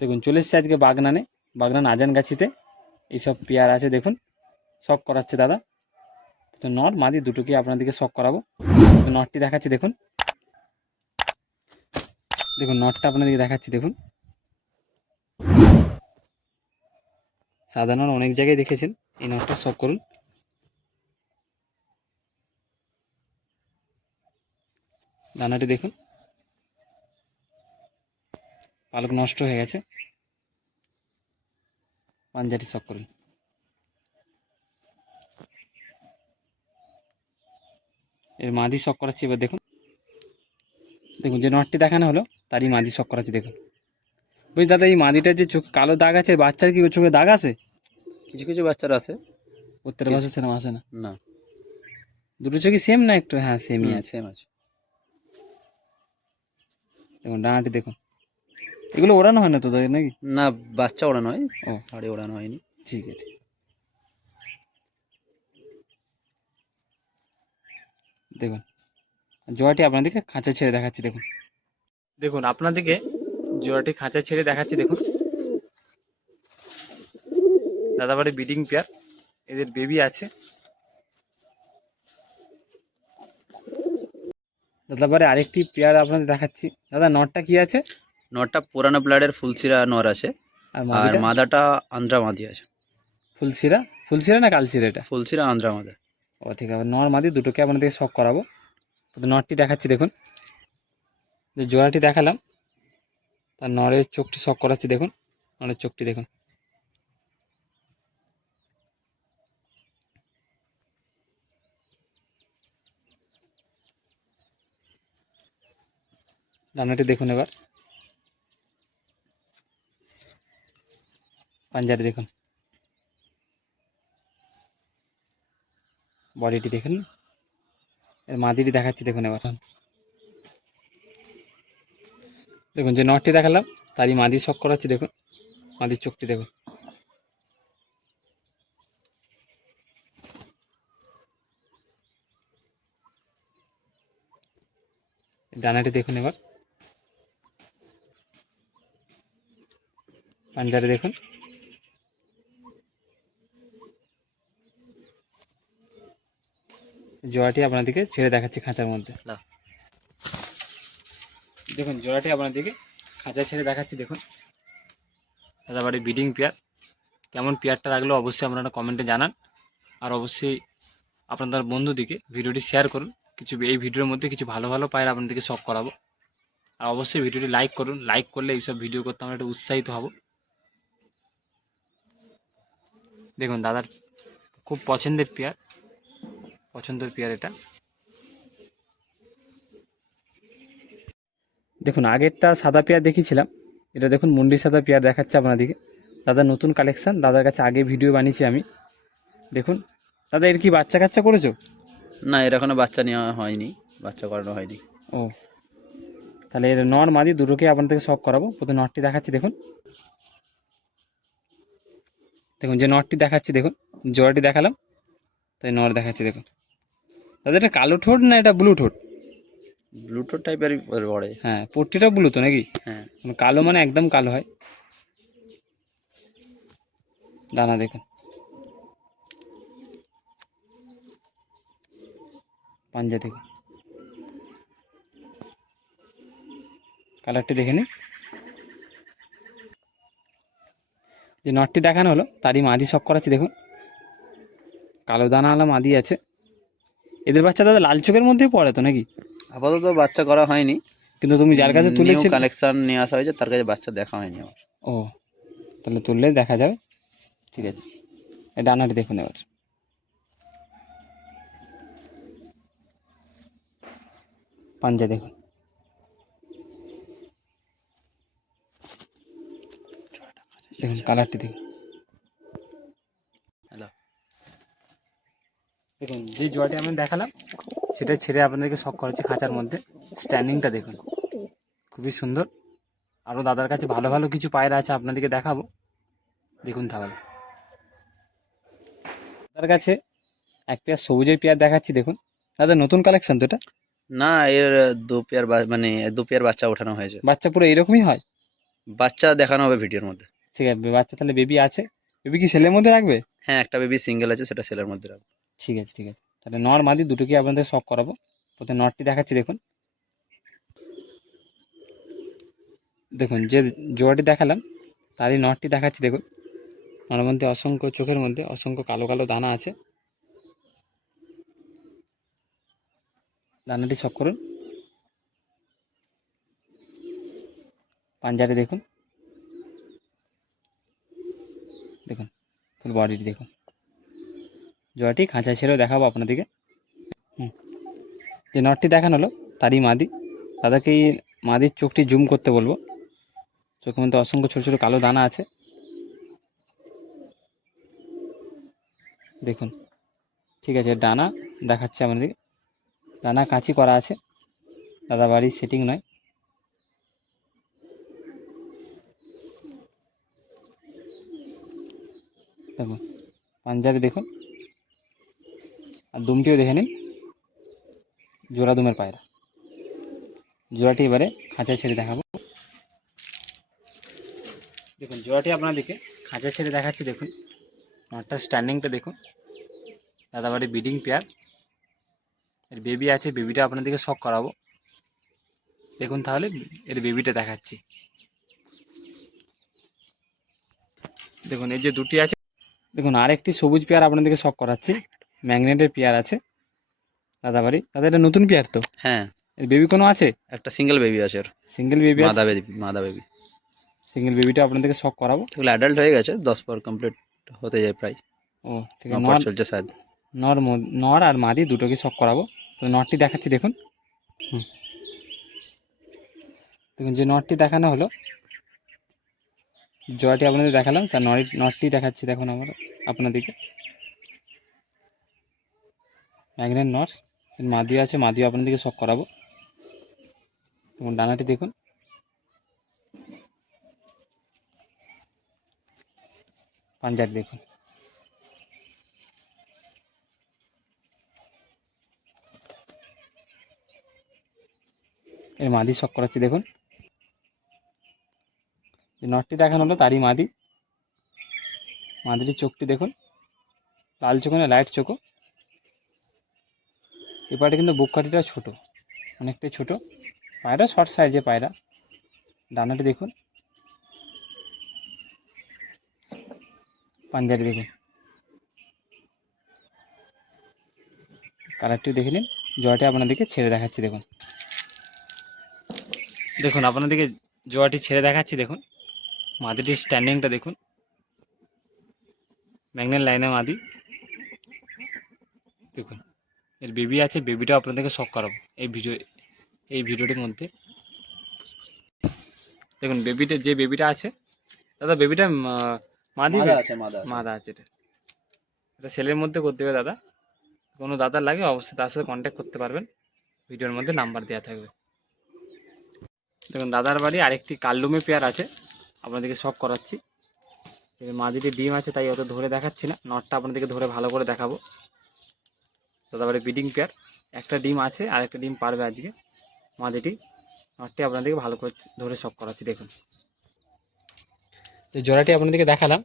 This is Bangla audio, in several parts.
দেখুন, চলে এসছে আজকে বাগনানে, বাগনান আজান গাছিতে এইসব পেয়ার আছে, দেখুন। শখ করাচ্ছে দাদা। তো নট, মাদি দুটোকে আপনাদেরকে শখ করাবো। নটটি দেখাচ্ছি, দেখুন। দেখুন, নটটা আপনাদেরকে দেখাচ্ছি, দেখুন। সাদা সাধারণ অনেক জায়গায় দেখেছেন, এই নটটা শখ করুন। দানাটি দেখুন। পালক নষ্ট হয়ে গেছে। পাঞ্জাটি শখ করুন। এর মাদি শখ করাচ্ছি এবার দেখুন। দেখুন যে নটটি দেখানো হলো তারই মাদি শখ করাচ্ছি দেখুন। বুঝলি দাদা এই মাদিটার যে চোখে কালো দাগ আছে বাচ্চার কি চোখে দাগ আছে? কিছু কিছু বাচ্চারা আছে। উত্তর ভাষা সেরকম আসে না? না। দুটো চোখই সেম না একটু? হ্যাঁ সেমই আছে। সেম আছে। দেখুন ডানাটি দেখুন। এগুলো ওড়ানো হয় না তো তাদের নাকি? না বাচ্চা ওড়ানো হয়। ও। হাড়ি ওড়ানো হয়নি। ঠিক আছে। দেখুন জোড়াটি আপনাদেরকে খাঁচা ছেড়ে দেখাচ্ছি দেখুন। দেখুন আপনাদেরকে জোড়াটি খাঁচা ছেড়ে দেখাচ্ছি দেখুন। দাদাবাড়ি বিডিং পেয়ার এদের বেবি আছে। দাদাবাড়ি আরেকটি পেয়ার আপনাদের দেখাচ্ছি। দাদা নটটা কি আছে? নটটা পুরানো ব্লাডের ফুলসিরা নর আছে। আর মাদাটা? আন্দ্রা মাদি আছে। ফুলসিরা ফুলসিরা না কালসিরা এটা? ফুলসিরা আন্দ্রা মাদা ও ঠিক আছে। নর মাদি দুটোকে আপনাদেরকে শখ করাবো। তো নরটি দেখাচ্ছি দেখুন। যে জোড়াটি দেখালাম তার নরের চোখটি শখ করাচ্ছি দেখুন। নরের চোখটি দেখুন। রান্নাটি দেখুন এবার। পাঞ্জারি দেখুন। বডিটি দেখুন। এর মাদিটি দেখাচ্ছি দেখুন এবার। দেখুন, যে নটটি দেখালাম, তারই মাদি শখ করাচ্ছি দেখুন। মাদির চোখটি দেখুন। ডানাটি দেখুন এবার। পাঞ্জারি দেখুন। জোড়াটি আপনাদেরকে ছেড়ে দেখাচ্ছি খাঁচার মধ্যে। দেখুন জোড়াটি আপনাদেরকে খাঁচা ছেড়ে দেখাচ্ছি দেখুন। দাদা বাড়ি বিডিং পেয়ার। কেমন পেয়ারটা লাগল অবশ্যই আপনারা কমেন্টে জানান। আর অবশ্যই আপনাদের বন্ধুদিকে ভিডিওটি শেয়ার করুন। কিছু এই ভিডিওর মধ্যে কিছু ভালো ভালো পায়ের আপনাদেরকে শখ করাবো। আর অবশ্যই ভিডিওটি লাইক করুন। লাইক করলে এইসব ভিডিও করতে আমরা একটু উৎসাহিত হব। দেখুন দাদার খুব পছন্দের পেয়ার। পছন্দের পেয়ার এটা। দেখুন আগেরটা সাদা পেয়ার দেখিয়েছিলাম। এটা দেখুন মুন্ডি সাদা পেয়ার দেখাচ্ছে আপনাদেরকে। দাদা নতুন কালেকশান দাদার কাছে আগে ভিডিও বানিয়েছি আমি। দেখুন দাদা এর কি বাচ্চা কাচ্চা করেছ? না এর এখনও বাচ্চা নেওয়া হয়নি বাচ্চা করানো হয়নি। ও তাহলে এর নর মাদি দুটোকে আপনাদেরকে শখ করাবো। প্রথমে নটটি দেখাচ্ছি দেখুন। দেখুন যে নটটি দেখাচ্ছি দেখুন জোড়াটি দেখালাম তাই নর দেখাচ্ছি দেখুন। দাদা এটা কালো ঠোঁট না এটা ব্লু ঠোঁট? ব্লুটুথ টাইপের পড়ে হ্যাঁ পট্টিটাও ব্লু তো নাকি? হ্যাঁ। মানে কালো মানে একদম কালো হয়। দানা দেখুন। পাঞ্জা দেখুন। কালারটি দেখে নিন। যে নটটি দেখানো হলো তারই মাদি সব করাচ্ছি দেখুন। কালো দানাওয়ালা মাদি আছে। এদের বাচ্চা দাদা লাল চোখের মধ্যেই পড়ে তো নাকি? আপাতত বাচ্চা করা হয়নি। কিন্তু তুমি যার কাছে তুলেছিলে কালেকশন নিয়ে আসা হয়েছে তার কাছে বাচ্চা দেখা হয়নি আমার। ও তাহলে তুললে দেখা যাবে। ঠিক আছে। এই ডানাটি দেখুন এবার। পাঞ্জা দেখুন। দেখুন কালারটি দেখুন। দেখুন যে জয়টি আমি দেখালাম সেটা ছেড়ে আপনাদেরকে শখ করেছি খাঁচার মধ্যে। স্ট্যান্ডিংটা দেখুন খুবই সুন্দর। আরও দাদার কাছে ভালো ভালো কিছু পায়রা আছে আপনাদেরকে দেখাবো। দেখুন তাহলে। দাদার কাছে এক পেয়ার সবুজের পেয়ার দেখাচ্ছি দেখুন। দাদা নতুন কালেকশন তো এটা? না এর দু পেয়ার মানে দু পেয়ার বাচ্চা ওঠানো হয়েছে। বাচ্চা পুরো এরকমই হয়? বাচ্চা দেখানো হবে ভিডিওর মধ্যে। ঠিক আছে বাচ্চা তাহলে বেবি আছে। বেবি কি ছেলের মধ্যে রাখবে? হ্যাঁ একটা বেবি সিঙ্গেল আছে সেটা সেলের মধ্যে রাখব। ঠিক আছে ঠিক আছে। তাহলে নর মাদি দুটোকে আপনাদের শখ করাবো। প্রথমে নরটি দেখাচ্ছি, দেখুন। দেখুন, যে জোড়াটি দেখালাম, তারই নরটি দেখাচ্ছি, দেখুন। নরের মধ্যে অসংখ্য চোখের মধ্যে, অসংখ্য কালো কালো দানা আছে। দানাটি শখ করুন। পাঞ্জাটি দেখুন। দেখুন, ফুল বডিটি দেখুন। জয়টি খাঁচা ছেড়েও দেখাবো আপনাদেরকে। যে নটটি দেখানো হলো, তারই মাদি। দাদাকে এই মাদির চোখটি জুম করতে বলব। চোখের মধ্যে অসংখ্য ছোটো ছোটো কালো দানা আছে। দেখুন, ঠিক আছে ডানা দেখাচ্ছে আপনাদেরকে। ডানা কাঁচি করা আছে। দাদা বাড়ির সেটিং নয়। দেখুন, পাঞ্জাবি দেখুন। আর দুমটিও দেখে নিন। জোড়া দুমের পায়রা। জোড়াটি এবারে খাঁচা ছেড়ে দেখাবো। দেখুন, জোড়াটি আপনাদেরকে খাঁচা ছেড়ে দেখাচ্ছি, দেখুন। নটটা স্ট্যান্ডিংটা দেখুন। দাদাবাড়ি বিডিং পেয়ার এর বেবি আছে বেবিটা আপনাদেরকে শখ করাবো। দেখুন তাহলে, এর বেবিটা দেখাচ্ছি। দেখুন, এই যে দুটি আছে, দেখুন, আরেকটি সবুজ পেয়ার আপনাদেরকে শখ করাচ্ছি। ম্যাগনেটের পেয়ার আছে দাদাবাড়ি। দাদা এটা নতুন পেয়ার তো? হ্যাঁ। এর বেবি কোনো আছে? একটা সিঙ্গেল বেবি আছে ওর। সিঙ্গেল বেবি মাদা বেবি মাদা বেবি সিঙ্গেল বেবিটা আপনাদেরকে শখ করাবো। এগুলো অ্যাডাল্ট হয়ে গেছে দশ পর কমপ্লিট হতে যায় প্রায়। ও ঠিক আছে নর চলছে শায়দ নর নর আর মাদি দুটোকে শখ করাবো। তো নরটি দেখাচ্ছি দেখুন। হুম। দেখুন যে নরটি দেখানো হলো জয়টি আপনাদের দেখালাম স্যার নরটি দেখাচ্ছি দেখুন আমার আপনাদেরকে। ম্যাগনেট এর মাদিও আছে, মাদিও আপনাদেরকে শখ করাবো। এবং ডানাটি দেখুন। পাঞ্জাবি দেখুন। এর মাদি শখ করাচ্ছি, দেখুন। যে নটটি দেখানো হলো, তারই মাদি। মাদিটির চোখটি দেখুন। লাল চোখো না লাইট চোখো। এ পায়রা কিন্তু বুক কাঠিটা ছোটো, অনেকটাই ছোটো। পায়রা, শর্ট সাইজে পায়রা। ডানাটি দেখুন। পাঞ্জাবি দেখুন। কালারটিও দেখে নিন। জয়টা আপনাদেরকে ছেড়ে দেখাচ্ছি, দেখুন। দেখুন, আপনাদেরকে জোয়াটি ছেড়ে দেখাচ্ছি, দেখুন। মাদিটির স্ট্যান্ডিংটা দেখুন। ম্যাগনেট লাইনে মাদি। দেখুন। এর বেবি আছে বেবিটাও আপনাদেরকে শখ করাবো এই ভিডিও এই ভিডিওটির মধ্যে। দেখুন বেবিটা যে বেবিটা আছে দাদা বেবিটা মাদি আছে মাদা মাদা আছে এটা। এটা সেলের মধ্যে করতে হবে দাদা। কোনো দাদার লাগে অবশ্যই তার সাথে কন্ট্যাক্ট করতে পারবেন। ভিডিওর মধ্যে নাম্বার দেওয়া থাকবে। দেখুন দাদার বাড়ি আরেকটি কাল্লুমে পেয়ার আছে আপনাদেরকে শখ করাচ্ছি। এবার মাদিটি ডিম আছে তাই অত ধরে দেখাচ্ছি না। নটটা আপনাদেরকে ধরে ভালো করে দেখাবো। দাদা বাড়ি পেয়ার একটা ডিম আছে, আর একটা ডিম পারবে আজকে। মাদিটি নটটি আপনাদেরকে ভালো করে ধরে শখ করাচ্ছি, দেখুন। তো জোড়াটি আপনাদেরকে দেখালাম,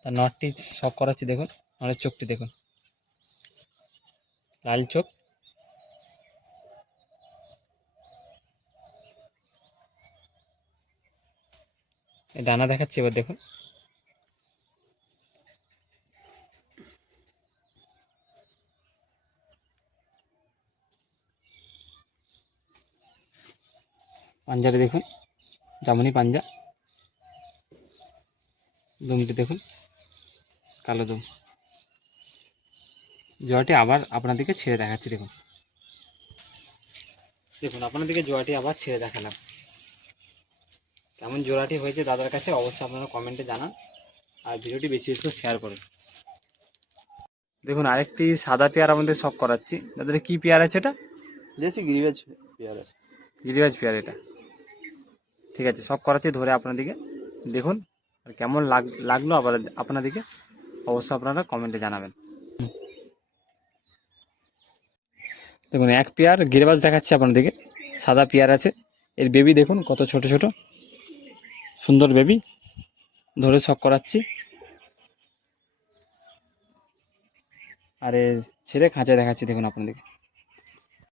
তার নটটি শখ করাচ্ছি, দেখুন নটের চোখটি দেখুন। লাল চোখ। ডানা দেখাচ্ছি এবার, দেখুন। পাঞ্জাবি দেখুন জামনি পাঞ্জা। দুমটি দেখুন কালো দুম। জোয়াটি আবার আপনাদেরকে ছেড়ে দেখাচ্ছি দেখুন। দেখুন আপনাদেরকে জোয়াটি আবার ছেড়ে দেখালাম। কেমন জোড়াটি হয়েছে দাদার কাছে অবশ্যই আপনারা কমেন্টে জানান আর ভিডিওটি বেশি বেশি করে শেয়ার করুন। দেখুন আরেকটি সাদা পেয়ার আমাদের শখ করাচ্ছি। দাদার কি পেয়ার আছে এটা? দেশি গিরিবাজ পেয়ার আছে। গিরিবাজ পেয়ার এটা। ঠিক আছে, সব করাচ্ছি, ধরে আপনাদেরকে দেখুন আর কেমন লাগ, লাগল আবার আপনাদেরকে অবশ্যই আপনারা কমেন্টে জানাবেন। দেখুন, এক পেয়ার গিরিবাজ দেখাচ্ছি আপনাদেরকে, সাদা পেয়ার আছে, এর বেবি দেখুন কত ছোট ছোট, সুন্দর বেবি ধরে শখ করাচ্ছি। আর এর ছেড়ে খাঁচায় দেখাচ্ছি, দেখুন আপনাদেরকে।